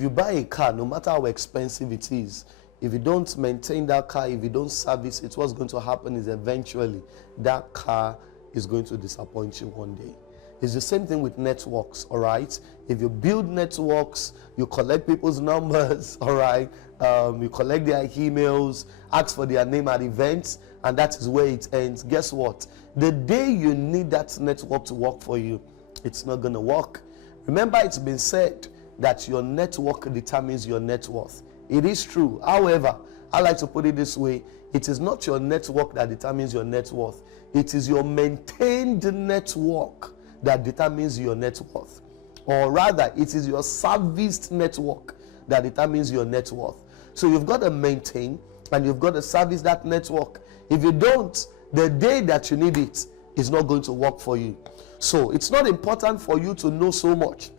if you buy a car, no matter how expensive it is, if you don't maintain that car, if you don't service it, what's going to happen is eventually that car is going to disappoint you one day. It's the same thing with networks, all right? If you build networks, you collect people's numbers, all right? You collect their emails, ask for their name at events, and that is where it ends. Guess what? The day you need that network to work for you, it's not going to work. Remember, it's been said that your network determines your net worth. It is true. However, I like to put it this way. It is not your network that determines your net worth. It is your maintained network that determines your net worth. Or rather, it is your serviced network that determines your net worth. So you've got to maintain and you've got to service that network. If you don't, the day that you need it is not going to work for you. So it's not important for you to know so much.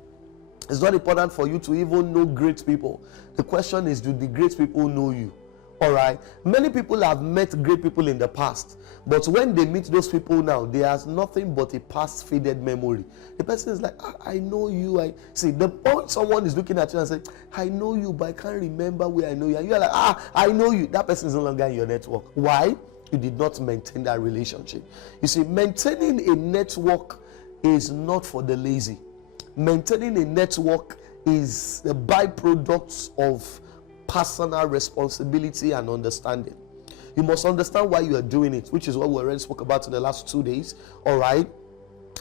It's not important for you to even know great people. The question is, do the great people know you? All right. Many people have met great people in the past, but when they meet those people now, there is nothing but a past faded memory. The person is like, I know you. I see the point someone is looking at you and saying, I know you, but I can't remember where I know you. And you're like, I know you. That person is no longer in your network. Why? You did not maintain that relationship. You see, maintaining a network is not for the lazy. Maintaining a network is the byproduct of personal responsibility and understanding. You must understand why you are doing it, which is what we already spoke about in the last 2 days, all right?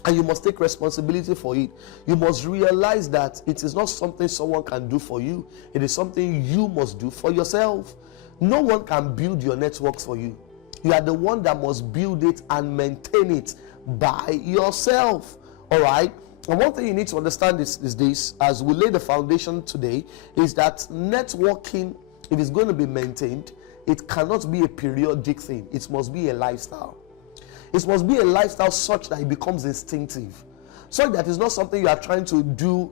And you must take responsibility for it. You must realize that it is not something someone can do for you. It is something you must do for yourself. No one can build your network for you. You are the one that must build it and maintain it by yourself, all right? And one thing you need to understand is this, as we lay the foundation today, is that networking, if it's going to be maintained, it cannot be a periodic thing. It must be a lifestyle. It must be a lifestyle such that it becomes instinctive. So that it's not something you are trying to do,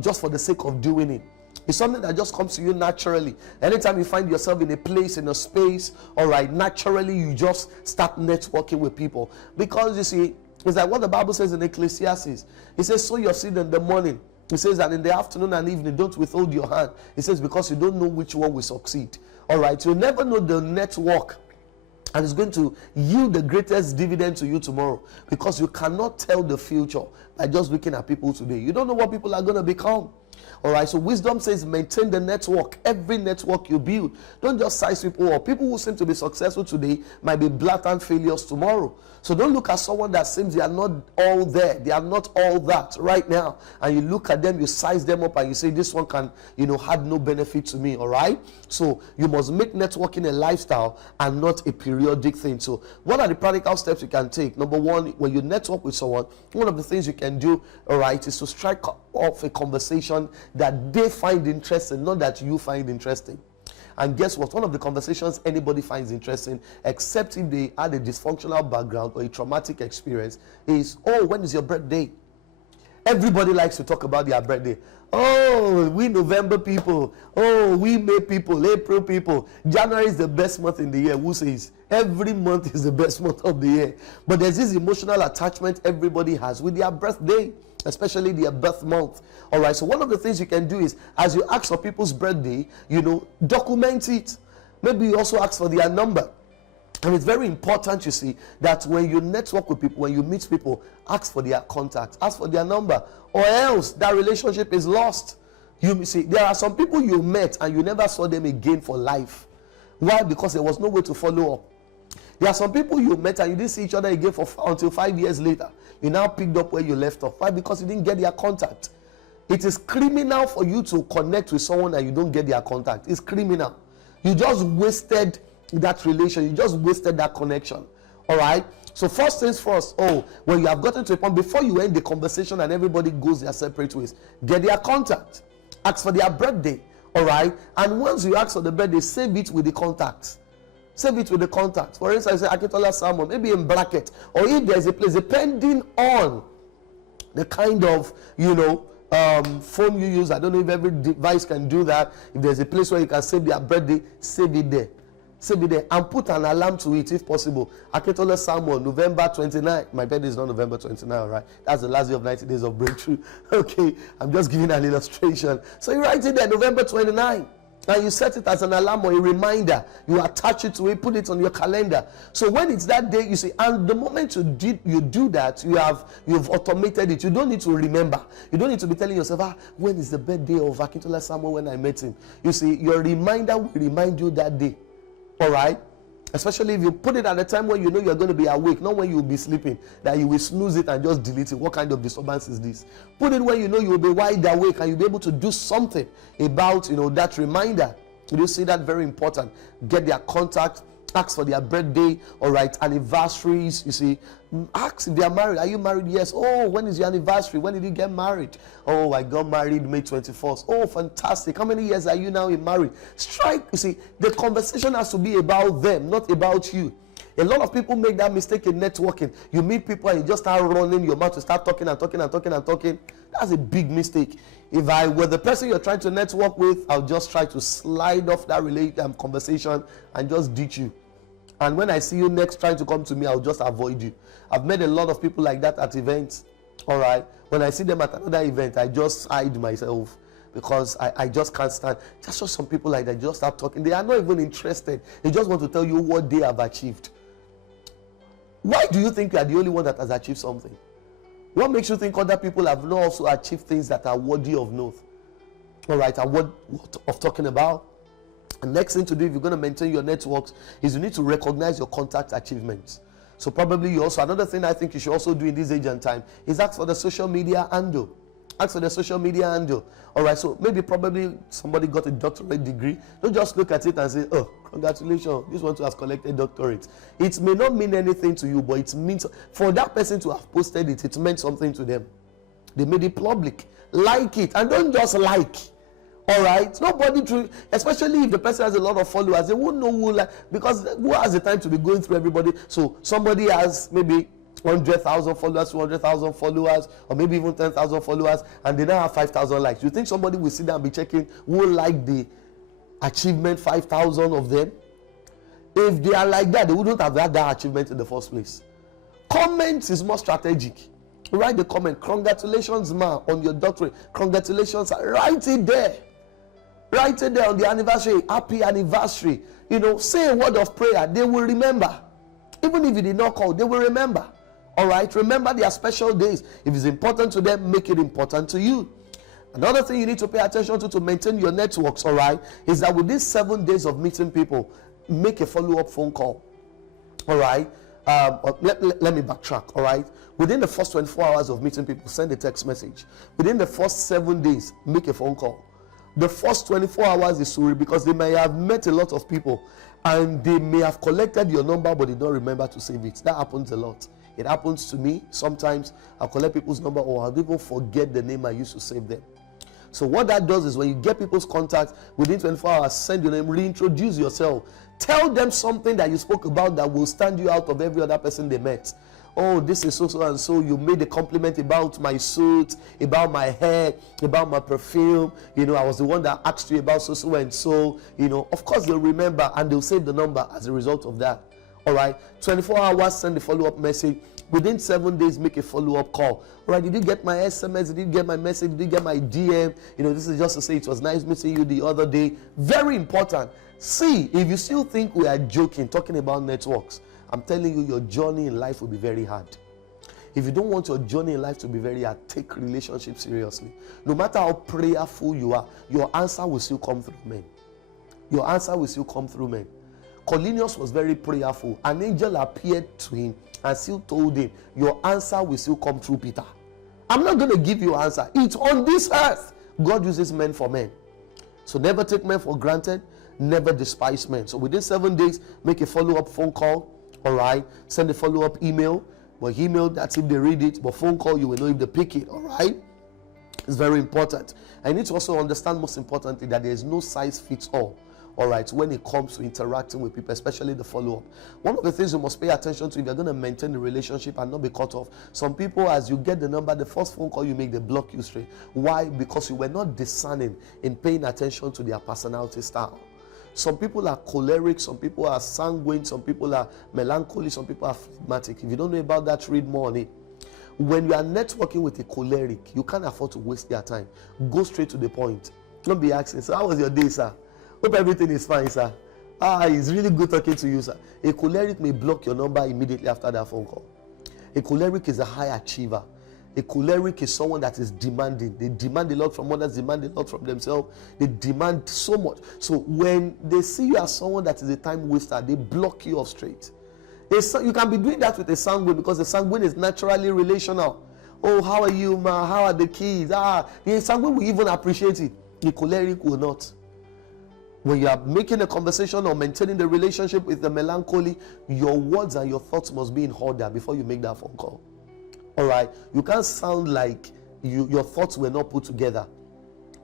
just for the sake of doing it. It's something that just comes to you naturally. Anytime you find yourself in a place, in a space, all right, naturally you just start networking with people. Because you see, it's like what the Bible says in Ecclesiastes. It says, sow your seed in the morning. It says that in the afternoon and evening, don't withhold your hand. It says, because you don't know which one will succeed. All right, you'll never know the network, and it's going to yield the greatest dividend to you tomorrow, because you cannot tell the future by just looking at people today. You don't know what people are going to become. All right, so wisdom says maintain the network. Every network you build, don't just size people up. People who seem to be successful today might be blatant failures tomorrow. So don't look at someone that seems they are not all there, they are not all that right now, and you look at them, you size them up, and you say this one can, had no benefit to me. All right, so you must make networking a lifestyle and not a periodic thing. So what are the practical steps you can take? Number one, when you network with someone, one of the things you can do, all right, is to strike off a conversation that they find interesting, not that you find interesting. And guess what? One of the conversations anybody finds interesting, except if they had a dysfunctional background or a traumatic experience, is, oh, when is your birthday? Everybody likes to talk about their birthday. Oh, we November people. Oh, we May people, April people. January is the best month in the year. Who says? Every month is the best month of the year. But there's this emotional attachment everybody has with their birthday, especially their birth month. All right, so one of the things you can do is, as you ask for people's birthday, document it. Maybe you also ask for their number. And it's very important, you see, that when you network with people, when you meet people, ask for their contact, ask for their number, or else that relationship is lost. You see, there are some people you met and you never saw them again for life. Why? Because there was no way to follow up. There are some people you met and you didn't see each other again until 5 years later. You now picked up where you left off. Why? Because you didn't get their contact. It is criminal for you to connect with someone and you don't get their contact. It's criminal. You just wasted that relation. You just wasted that connection. All right? So first things first, when you have gotten to a point, before you end the conversation and everybody goes their separate ways, get their contact. Ask for their birthday. All right? And once you ask for the birthday, save it with the contacts. Save it with the contacts. For instance, say Akintola Salmon, maybe in bracket, or if there's a place, depending on the kind of, phone you use. I don't know if every device can do that. If there's a place where you can save their birthday, save it there. Say be there and put an alarm to it if possible. Akintola Samuel, November 29. My birthday is not November 29, right? That's the last day of 90 days of breakthrough. Okay, I'm just giving an illustration. So you write it there, November 29. And you set it as an alarm or a reminder. You attach it to it, put it on your calendar. So when it's that day, you see, and the moment you do that, you've automated it. You don't need to remember. You don't need to be telling yourself, when is the birthday of Akintola Samuel when I met him? You see, your reminder will remind you that day. All right? Especially if you put it at a time when you know you're going to be awake, not when you will be sleeping, that you will snooze it and just delete it. What kind of disturbance is this? Put it when you know you will be wide awake and you'll be able to do something about, that reminder. You see that very important. Get their contact, ask for their birthday, all right, anniversaries. You see, ask if they are married. Are you married? Yes. Oh, when is your anniversary? When did you get married? Oh, I got married May 21st. Oh, fantastic. How many years are you now in married? Strike. You see, the conversation has to be about them, not about you. A lot of people make that mistake in networking. You meet people and you just start running your mouth to start talking and talking and talking and talking. That's a big mistake. If I were the person you're trying to network with, I'll just try to slide off that conversation and just ditch you. And when I see you next trying to come to me, I'll just avoid you. I've met a lot of people like that at events. All right. When I see them at another event, I just hide myself because I just can't stand. Just some people like that just start talking. They are not even interested. They just want to tell you what they have achieved. Why do you think you are the only one that has achieved something? What makes you think other people have not also achieved things that are worthy of note? All right, and what of talking about? The next thing to do if you're going to maintain your networks is you need to recognize your contact achievements. So probably another thing I think you should also do in this age and time is ask for the social media handle. Ask for the social media handle. All right, so probably somebody got a doctorate degree. Don't just look at it and say, oh, congratulations, this one to have collected doctorate. It may not mean anything to you, but it means, for that person to have posted it, it meant something to them. They made it public. Like it, and don't just like. All right, nobody, especially if the person has a lot of followers, they won't know because who has the time to be going through everybody? So somebody has maybe 100,000 followers, 200,000 followers, or maybe even 10,000 followers, and they now have 5,000 likes. You think somebody will sit down and be checking who like the achievement, 5,000 of them? If they are like that, they wouldn't have had that achievement in the first place. Comments is more strategic. Write the comment, congratulations, ma, on your doctorate. Congratulations, write it there. Write it there on the anniversary, happy anniversary. Say a word of prayer. They will remember. Even if you did not call, they will remember. All right, remember their special days. If it's important to them, make it important to you. Another thing you need to pay attention to maintain your networks, all right, is that with these 7 days of meeting people, make a follow-up phone call. All right. Let me backtrack. All right. Within the first 24 hours of meeting people, send a text message. Within the first 7 days, make a phone call. The first 24 hours is sorry because they may have met a lot of people and they may have collected your number but they don't remember to save it. That happens a lot. It happens to me. Sometimes I'll collect people's number or I'll even forget the name I used to save them. So what that does is when you get people's contact within 24 hours, send your name, reintroduce yourself. Tell them something that you spoke about that will stand you out of every other person they met. Oh, this is so and so. You made a compliment about my suit, about my hair, about my perfume. I was the one that asked you about so and so. Of course they'll remember and they'll save the number as a result of that. All right, 24 hours, send a follow-up message. Within 7 days, make a follow-up call. All right, did you get my SMS? Did you get my message? Did you get my DM? This is just to say it was nice meeting you the other day. Very important. See, if you still think we are joking, talking about networks, I'm telling you, your journey in life will be very hard. If you don't want your journey in life to be very hard, take relationships seriously. No matter how prayerful you are, your answer will still come through men. Your answer will still come through men. Cornelius was very prayerful. An angel appeared to him and still told him, your answer will still come through Peter. I'm not going to give you an answer. It's on this earth. God uses men for men. So never take men for granted. Never despise men. So within 7 days, make a follow-up phone call. All right. Send a follow-up email. But email, that's if they read it. But phone call, you will know if they pick it. All right. It's very important. I need to also understand, most importantly, that there is no size fits all. All right, when it comes to interacting with people, especially the follow-up. One of the things you must pay attention to if you're going to maintain the relationship and not be cut off. Some people, as you get the number, the first phone call you make, they block you straight. Why? Because you were not discerning in paying attention to their personality style. Some people are choleric, some people are sanguine, some people are melancholy, some people are phlegmatic. If you don't know about that, read more on it. When you are networking with a choleric, you can't afford to waste their time. Go straight to the point. Don't be asking, so how was your day, sir? Hope everything is fine, sir. It's really good talking to you, sir. A choleric may block your number immediately after that phone call. A choleric is a high achiever. A choleric is someone that is demanding. They demand a lot from others, demand a lot from themselves. They demand so much. So when they see you as someone that is a time waster, they block you off straight. You can be doing that with a sanguine, because the sanguine is naturally relational. Oh, how are you, ma? How are the kids? The sanguine will even appreciate it. The choleric will not. When you are making a conversation or maintaining the relationship with the melancholy, your words and your thoughts must be in order before you make that phone call. All right? You can't sound like your thoughts were not put together,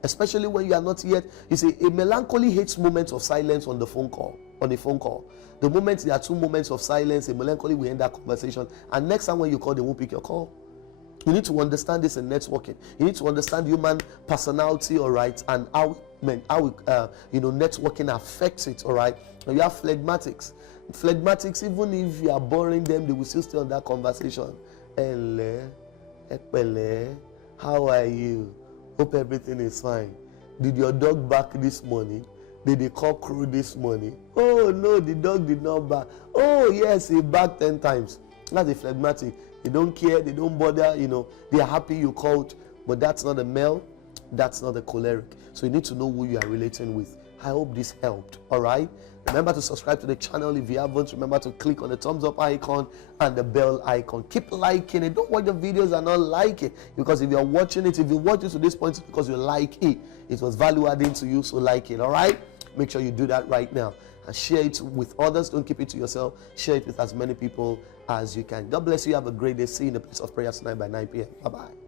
especially when you are not yet. You see, a melancholy hates moments of silence on the phone call. On a phone call, the moment there are 2 moments of silence, a melancholy will end that conversation, and next time when you call, they won't pick your call. You need to understand this in networking. You need to understand human personality, all right, and how networking affects it, all right. And you have phlegmatics. Phlegmatics, even if you are boring them, they will still stay on that conversation. Ele, epele, how are you? Hope everything is fine. Did your dog bark this morning? Did the cock crow this morning? Oh no, the dog did not bark. Oh yes, he barked 10 times. That's a phlegmatic. They don't care, they don't bother, they are happy you called, but that's not a male, that's not a choleric. So you need to know who you are relating with. I hope this helped, all right? Remember to subscribe to the channel if you haven't. Remember to click on the thumbs up icon and the bell icon. Keep liking it. Don't watch the videos and not like it, because if you're watching it, if you watch it to this point, it's because you like it. It was value adding to you, so like it, all right? Make sure you do that right now and share it with others. Don't keep it to yourself. Share it with as many people as you can. God bless you. Have a great day. See you in the place of prayer tonight by 9 p.m. Bye-bye.